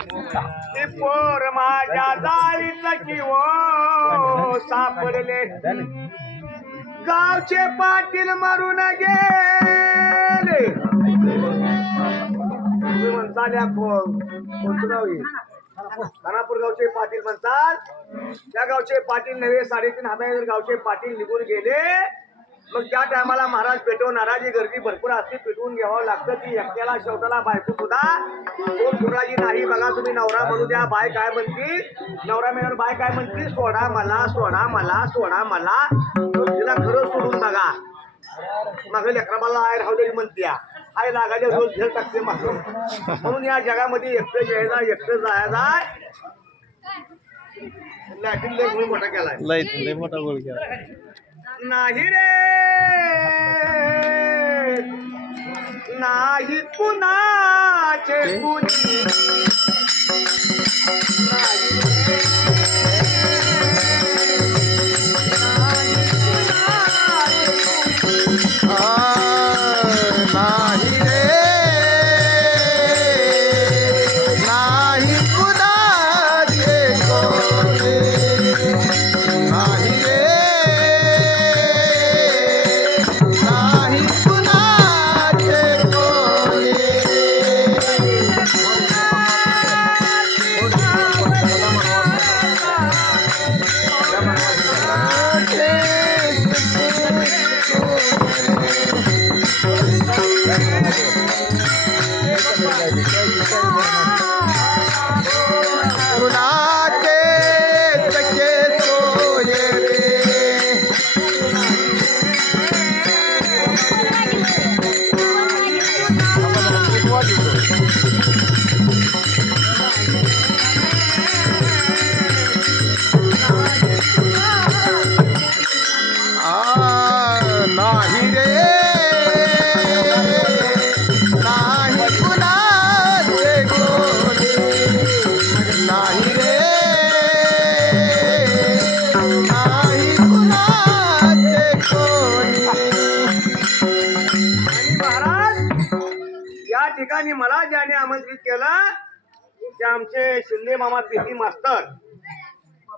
ती पोर माझ्या जाळीत किंवा सापडले. गावचे पाटील मारून गेले. तुम्ही म्हणताल या कोणतं गाव खानापूर गावचे पाटील म्हणतात. त्या गावचे पाटील नव्हे साडेतीन हजार गावचे पाटील निघून गेले. मग त्या टायमाला महाराज पेटवणाराची गर्दी भरपूर असते पेटवून घ्यावं लागतं. ती एकट्याला शेवटाला बायको सुद्धा कोण कुणाची नाही. बघा तुम्ही नवरा म्हणू द्या बाय काय म्हणती? नवरा मिळावर बाय काय म्हणती? सोडा मला सोडा मला सोडा मला. तिला खरं सोडून बघा. मागं लेकराबाला आय राहू दे म्हणत्या. आय लागायला रोज झेल टाकते मागं. म्हणून या जगामध्ये एकटं यायचा एकटं जायचा लॅटिन लय मोठा केलाय. लय लय मोठा गोल केला नाही रे! नाही कुणाचे कुणी. नाही ठिकाणी मला ज्याने आमंत्रित केलं ते आमचे शिंदे मामा पेटी मास्तर.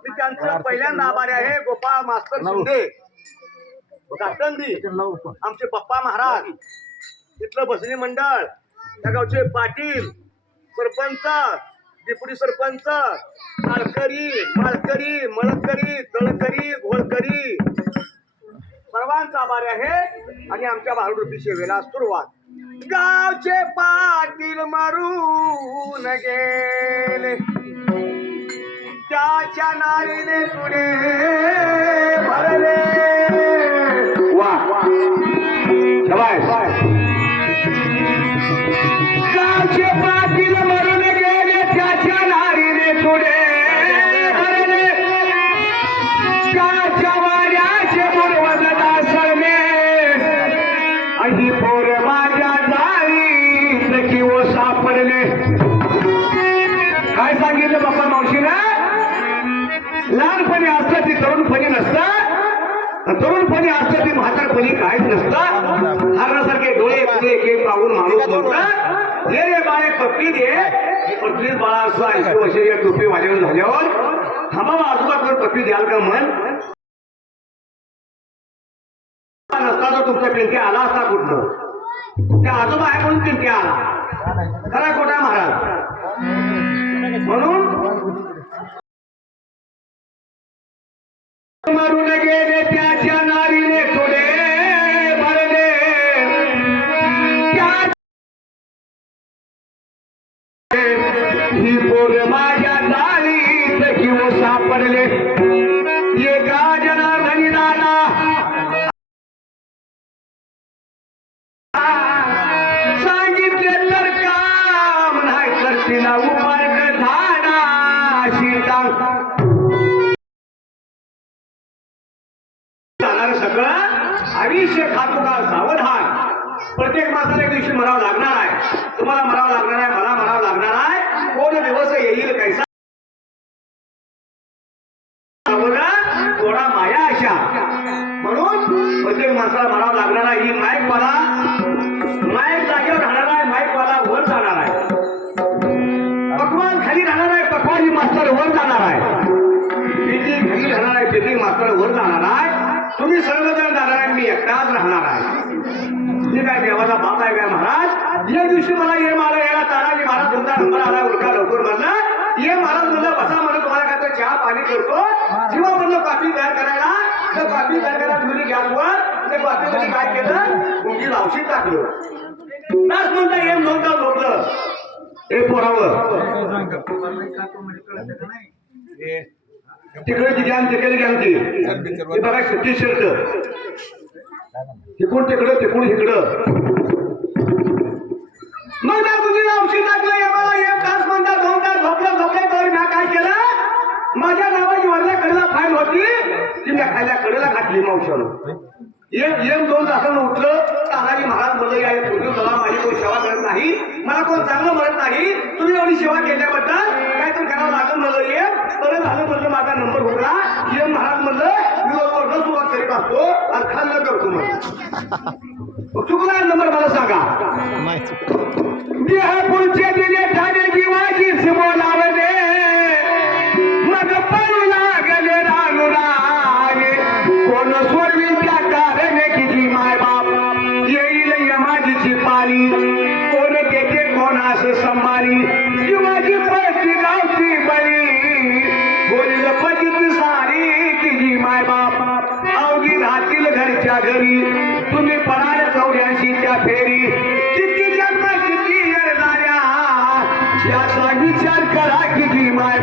मी त्यांचं पहिल्यांदा आभारी आहे गोपाळ मास्तर शिंदे. आमचे पप्पा महाराज तिथलं भजनी मंडळ त्या गावचे पाटील सरपंच डेप्युटी सरपंच माळकरी माळकरी मळकरी तळकरी घोळकरी. सर्वांचा आभार आहे आणि आमच्या भारूडूपी सेवेला सुरुवात. गावचे पाटील मारून गेले. त्याच्या नारीने तुडे भरले. गावचे पाटील मरून गेले. त्याच्या नारीने तुडे भरले. काच्या वाड्याचे पूर्वज दासळले आणि पोर. ती तरुणपणी नसतं तरुणपणी असतं ती म्हातारपणी काहीच नसतात हरणासारखे डोळे पुढे एक पाहून माणूस म्हणतात हे रे बाळे पत्नी दे पत्नीच बाळा असं ऐंशी वर्षाच्या टोपी माझ्यावर झाल्यावर. थांबा आजोबा तर पत्नी द्याल का म्हण नसता तर तुमचा पिंक्या आला असता कुठनं? त्या आजोबा आहे म्हणून पिंक्या आला. खरा खोटा महाराज. म्हणून मरून गेले त्याच्या नारीने थोडे भरले ही पोर माझ्या जाळीत किंवा सापडले. ये जनार्दनी नाना. सांगितले तर काम नाही तर तिला उपार्ग तुम्हाला म्हणावं लागणार आहे मला म्हणावं लागणार आहे कोण दिवस येईल कैसा? थोडा माया अशा. म्हणून प्रत्येक माणसाला म्हणावं लागणार आहे ही माईक मला माईक जागेवर राहणार आहे माईक मला वर जाणार आहे. पकवान खाली राहणार आहे पकवान ही मास्तर वर जाणार आहे. मी खाली राहणार आहे बिल्डिंग मास्तर वर जाणार आहे. तुम्ही सर्वजण जाणार आहे मी एकटाच राहणार आहे. काय देवाचा बाप आहे काय महाराज? या दिवशी मला ये मला याला तानाजी महाराज तुमचा नंबर आला उलका लवकर म्हणला. ये महाराज म्हणलं बसा म्हणून तुम्हाला काय तर चहा पाणी करतो. जेव्हा म्हणलं कॉफी तयार करायला तर कॉफी तयार करायला ठेवली गॅसवर. ते कॉफी मध्ये काय केलं? मुंगी लावशी टाकलं. तास म्हणता ये नव्हता झोपलं. हे पोरावर. तिकडे ती गॅन तिकडे गॅन ती. हे बघा सुट्टी शर्ट इकडून तिकडं तिकडून इकडं मग ना तुम्ही औषध टाकलं हे मला एक तास म्हणता दोन तास झोपलं झोपलं तर मी काय केलं? माझ्या नावाची वरल्या कडेला फाईल होती. ती मी खायला कडेला घातली मावशानं एक एक दोन तासानं उठलं. तानाजी महाराज बोलले या पूर्वी मला माझी कोण सेवा करत नाही. मला कोण चांगलं म्हणत नाही तुम्ही एवढी सेवा केल्याबद्दल काय तर करावं लागेल म्हणलं ये बरं झालं म्हणलं माझा नंबर हुकला ये महाराज म्हणलं मी वरनं सुरुवात आणि खाल्लं करतो चुकला नंबर मला सांगा. देह दिले ठाणे जीवाची मग लागले कोण सोडवी त्या किती माय बाप. येईल यमाजीची पाळी. कोण देते कोणास संभाळी. जीवाची राहतील घरी. तुम्ही पडाल चौऱ्याऐंशीच्या फेरी. किती जन्म किती येणाऱ्या याचा विचार करा किती माय